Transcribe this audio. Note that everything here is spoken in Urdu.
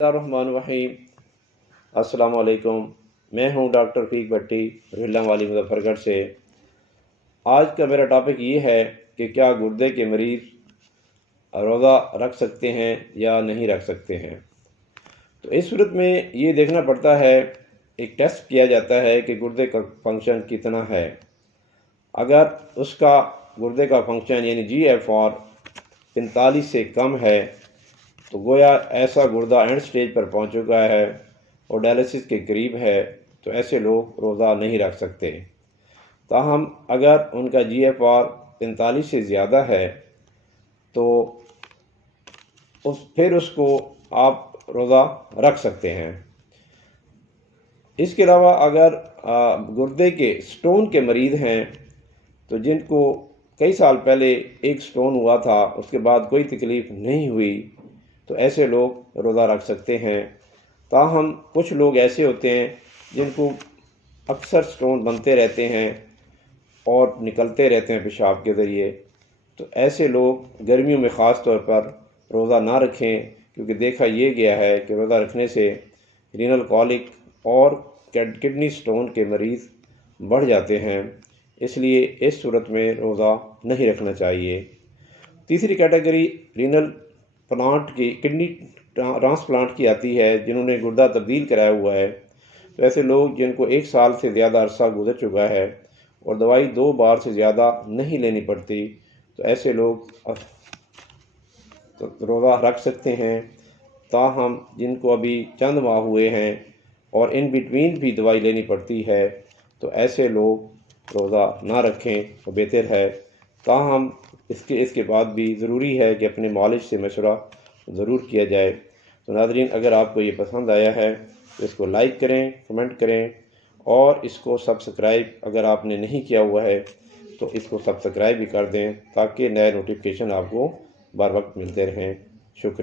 الرحمن الرحیم۔ السلام علیکم، میں ہوں ڈاکٹر رفیق بھٹی، رحلہ والی مظفر گڑھ سے۔ آج کا میرا ٹاپک یہ ہے کہ کیا گردے کے مریض روزہ رکھ سکتے ہیں یا نہیں رکھ سکتے ہیں۔ تو اس صورت میں یہ دیکھنا پڑتا ہے، ایک ٹیسٹ کیا جاتا ہے کہ گردے کا فنکشن کتنا ہے۔ اگر اس کا گردے کا فنکشن یعنی GFR 45 سے کم ہے تو گویا ایسا گردہ اینڈ سٹیج پر پہنچ چکا ہے اور ڈائلسس کے قریب ہے، تو ایسے لوگ روزہ نہیں رکھ سکتے۔ تاہم اگر ان کا GFR 45 سے زیادہ ہے تو پھر اس کو آپ روزہ رکھ سکتے ہیں۔ اس کے علاوہ اگر گردے کے سٹون کے مریض ہیں تو جن کو کئی سال پہلے ایک سٹون ہوا تھا، اس کے بعد کوئی تکلیف نہیں ہوئی، تو ایسے لوگ روزہ رکھ سکتے ہیں۔ تاہم کچھ لوگ ایسے ہوتے ہیں جن کو اکثر سٹون بنتے رہتے ہیں اور نکلتے رہتے ہیں پیشاب کے ذریعے، تو ایسے لوگ گرمیوں میں خاص طور پر روزہ نہ رکھیں، کیونکہ دیکھا یہ گیا ہے کہ روزہ رکھنے سے رینل کولک اور کڈنی سٹون کے مریض بڑھ جاتے ہیں، اس لیے اس صورت میں روزہ نہیں رکھنا چاہیے۔ تیسری کیٹیگری رینل پلانٹ کی، کڈنی ٹرانسپلانٹ کی آتی ہے، جنہوں نے گردہ تبدیل کرایا ہوا ہے۔ تو ایسے لوگ جن کو 1 سال سے زیادہ عرصہ گزر چکا ہے اور دوائی 2 بار سے زیادہ نہیں لینی پڑتی، تو ایسے لوگ روزہ رکھ سکتے ہیں۔ تاہم جن کو ابھی چند ماہ ہوئے ہیں اور ان بٹوین بھی دوائی لینی پڑتی ہے، تو ایسے لوگ روزہ نہ رکھیں تو بہتر ہے۔ تاہم اس کے بعد بھی ضروری ہے کہ اپنے معالج سے مشورہ ضرور کیا جائے۔ تو ناظرین، اگر آپ کو یہ پسند آیا ہے تو اس کو لائک کریں، کمنٹ کریں، اور اس کو سبسکرائب اگر آپ نے نہیں کیا ہوا ہے تو اس کو سبسکرائب بھی کر دیں، تاکہ نئے نوٹیفیکیشن آپ کو بر وقت ملتے رہیں۔ شکریہ۔